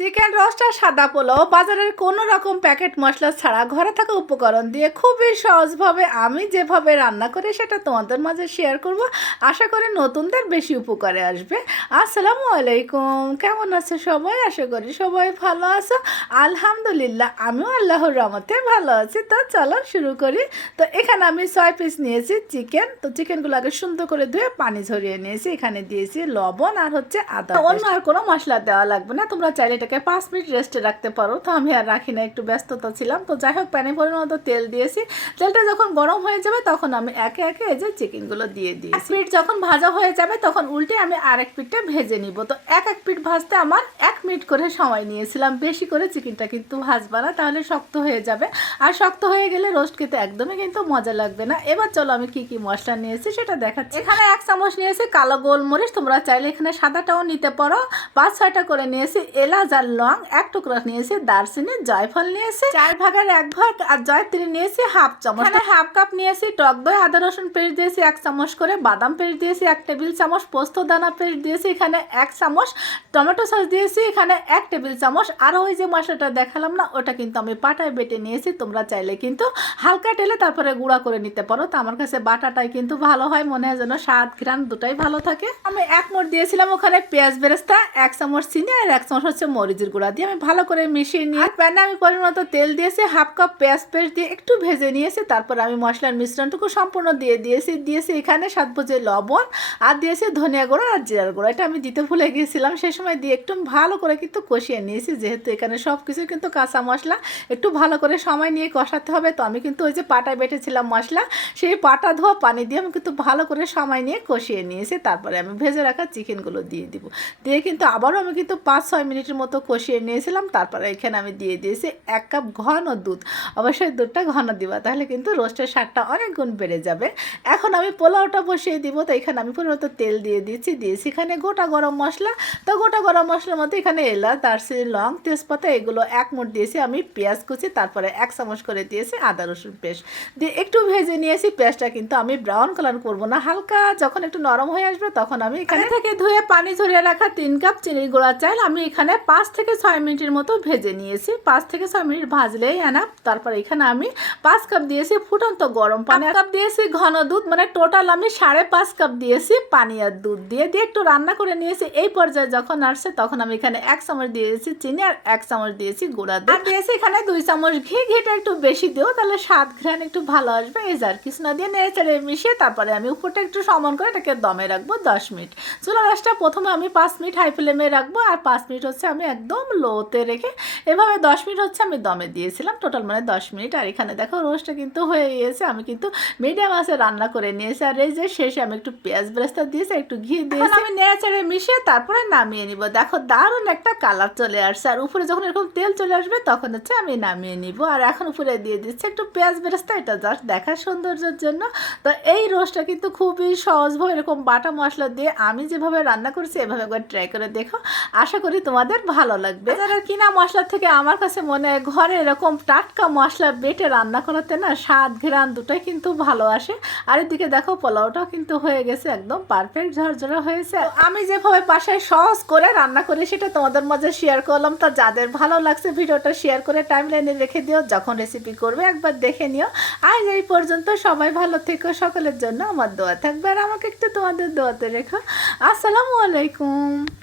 Chicken roast আর সাদা পোলাও বাজারের কোনো রকম প্যাকেট মশলা ছাড়া ঘরে থাকা উপকরণ দিয়ে খুবই সহজভাবে আমি যেভাবে রান্না করি সেটা তোমাদের মাঝে শেয়ার করব। আশা করি নতুনদের বেশি উপকারে আসবে। আসসালামু আলাইকুম। কেমন আছে সবাই? আশা করি সবাই ভালো আছো। আলহামদুলিল্লাহ আমিও আল্লাহর রহমতে ভালো আছি। তো চলো শুরু করি। তো এখানে আমি ছয় পিস নিয়েছি চিকেন। তো চিকেনগুলো আগে সুন্দর করে ধুয়ে পানি ঝরিয়ে নিয়েছি। এখানে দিয়েছি লবণ আর হচ্ছে আদা অন্য আর কোনো মশলা দেওয়া লাগবে না। তোমরা চাইলে এটাকে পাঁচ মিনিট রেস্টে রাখতে পারো। তো আমি আর রাখি না, একটু ব্যস্ততা ছিলাম। তো যাই হোক, প্যানে পরিমাণ মতো তেল দিয়েছি। তেলটা যখন গরম হয়ে যাবে, তখন আমি একে একে এই যে চিকেনগুলো দিয়ে দিয়েছি। পিঠ যখন ভাজা হয়ে যাবে, তখন উল্টে আমি আরেক পিঠটা ভেজে নিব। তো এক এক পিঠ ভাজতে আমার এক মিনিট করে সময় নিয়েছিলাম। বেশি করে চিকেনটা কিন্তু ভাজবা না, তাহলে শক্ত হয়ে যাবে। আর শক্ত হয়ে গেলে রোস্ট খেতে একদমই কিন্তু মজা লাগবে না। এবার চলো আমি কি কি মশলা নিয়েছি সেটা দেখাচ্ছি। এখানে এক চামচ নিয়েছি কালো গোলমরিচ। তোমরা চাইলে এখানে সাদাটাও নিতে পারো। পাঁচ ছয়টা করে নিয়েছি এলাচ আর লং এক টুকরা নিয়েছি দারচিনি জয়ফল নিয়েছি চার ভাগের এক ভাগ আর জয়ত্রী নিয়েছি হাফ চামচ। হাফ কাপ নিয়েছি টক দই আদা রসুন পেস্ট দিয়েছি এক চামচ করে বাদাম পেস্ট দিয়েছি এক টেবিল চামচ পোস্ত দানা পেস্ট দিয়েছি এখানে এক চামচ টমেটো সস দিয়েছি এখানে এক টেবিল চামচ। আর ওই যে মশলাটা দেখালাম না ওটা কিন্তু আমি পাটায় বেটে নিয়েছি তোমরা চাইলে কিন্তু হালকা টেলে তারপরে গুঁড়া করে নিতে পারো। তো আমার কাছে বাটাটাই কিন্তু ভালো হয় মনে হয় যেন স্বাদ ঘ্রাণ দুটাই ভালো থাকে। আমি এক মোট দিয়েছিলাম ওখানে পেঁয়াজ বেরেস্তা এক চামচ চিনি আর এক চামচ হচ্ছে মরিচের গুঁড়া দিয়ে আমি ভালো করে মিশিয়ে নিয়ে প্যানে আমি পরিমাণ মতো তেল দিয়েছি হাফ কাপ পেঁয়াজ পেস্ট দিয়ে একটু ভেজে নিয়েছি তারপর আমি মশলার মিশ্রণটুকু সম্পূর্ণ দিয়ে দিয়েছি দিয়েছি এখানে সাত ভুজে লবণ আর দিয়েছি ধনিয়া গুঁড়ো আর জিরার গুঁড়ো। এটা আমি দিতে ভুলে গিয়েছিলাম সেই সময় দিয়ে একটু ভালো করে কিন্তু কষিয়ে নিয়েছি যেহেতু এখানে সব কিছু কিন্তু কাঁচা মশলা একটু ভালো করে সময় নিয়ে কষাতে হবে তো আমি কিন্তু ওই যে পাটায় বেটেছিলাম মশলা সেই পাটা ধোয়া পানি দিয়ে আমি কিন্তু ভালো করে সময় নিয়ে কষিয়ে নিয়েছি তারপরে আমি ভেজে রাখা চিকেনগুলো দিয়ে দিব। দিয়ে কিন্তু আবারও আমি কিন্তু পাঁচ ছয় মিনিটের মতো কষিয়ে নিয়েছিলাম, তারপরে এখানে আমি দিয়ে দিয়েছি এক কাপ ঘন দুধ। অবশ্যই দুধটা ঘন দিবা, তাহলে কিন্তু রোস্টের স্বাদটা অনেক গুণ বেড়ে যাবে। এখন আমি পোলাওটা বসিয়ে দিব, তো এখানে আমি পরিমতো তেল দিয়ে দিচ্ছি, দিয়েছি এখানে গোটা গরম মশলা। তো গোটা গরম মশলার মধ্যে এখানে এলাচ, দারচিনি, লং তেজপাতা, এগুলো এক মুঠ দিয়েছি আমি, পেঁয়াজ কুচি, তারপরে এক চামচ করে দিয়েছি আদা রসুন পেস্ট। দিয়ে একটু ভেজে নিয়েছি পেঁয়াজটা কিন্তু আমি ব্রাউন কালার করব না, হালকা যখন একটু নরম হয়ে আসবে, তখন আমি এখানে থেকে ধুয়ে পানি ঝরিয়ে রাখা তিন কাপ চিনির গুঁড়া চাল আমি এখানে পাঁচ থেকে ছয় মিনিটের মতো ভেজে নিয়েছি। পাঁচ থেকে ছয় মিনিট ভাজলেই আনা তারপর এখানে আমি পাঁচ কাপ দিয়েছি ফুটন্ত গরম পানি। কাপ দিয়েছি ঘন দুধ মানে টোটাল আমি সাড়ে পাঁচ কাপ দিয়েছি পানি আর দুধ দিয়ে। দিয়ে একটু রান্না করে নিয়েছি। এই পর্যায়ে যখন আসছে, তখন আমি এখানে এক চামচ দিয়েছি চিনি আর এক চামচ দিয়েছি গুঁড়া দুধ। দিয়েছি এখানে দুই চামচ ঘি। ঘিটা একটু বেশি দিও, তাহলে স্বাদ ঘ্রাণ একটু ভালো আসবে। এই যার কিছু না দিয়ে নেড়ে মিশিয়ে তারপরে আমি উপরটা একটু সমান করে এটাকে দমে রাখব দশ মিনিট। চুলা গাছটা প্রথমে আমি পাঁচ মিনিট হাই ফ্লেমে রাখব। আর পাঁচ মিনিট হচ্ছে আমি একদম লোতে রেখে এভাবে দশ মিনিট হচ্ছে আমি দমে দিয়েছিলাম। টোটাল মানে দশ মিনিট। আর এখানে দেখো রোস্টটা কিন্তু হয়ে গিয়েছে। আমি কিন্তু মিডিয়াম আছে রান্না করে নিয়েছি। আর এই যে শেষে আমি একটু পেঁয়াজ ব্রেস্তা দিয়েছি একটু ঘি দিয়েছি। আমি নেড়ে চেড়ে মিশিয়ে তারপরে নামিয়ে নিব। দেখো দারুণ একটা কালার চলে আসছে। আর উপরে যখন এরকম তেল চলে আসবে তখন হচ্ছে আমি নামিয়ে নিব। আর এখন উপরে দিয়ে দিচ্ছি একটু পেঁয়াজ বেরেস্তা। এটা জাস্ট দেখার সৌন্দর্যের জন্য। তো এই রোস্টটা কিন্তু খুবই সহজভাবে এরকম বাটা মশলা দিয়ে আমি যেভাবে রান্না করছি এভাবে একবার ট্রাই করে দেখো। আশা করি তোমাদের ভালো লাগবে। যারা কিনা মশলা থেকে আমার কাছে মনে হয় ঘরে এরকম টাটকা মশলা বেটে রান্না করাতে না স্বাদ ঘেরান দুটোই কিন্তু ভালো আসে। আর এদিকে দেখো পোলাওটাও কিন্তু হয়ে গেছে একদম পারফেক্ট ঝরঝরা হয়েছে। আমি যেভাবে বাসায় সহজ করে রান্না করি সেটা তোমাদের মাঝে শেয়ার করলাম। তা যাদের ভালো লাগছে ভিডিওটা শেয়ার করে টাইম লাইনে রেখে দিও যখন রেসিপি করবে একবার দেখে নিও। আজ এই পর্যন্ত সবাই ভালো থেকো সকলের জন্য আমার দোয়া থাকবে। আর আমাকে একটু তোমাদের দোয়াতে রেখো। আসসালামু আলাইকুম।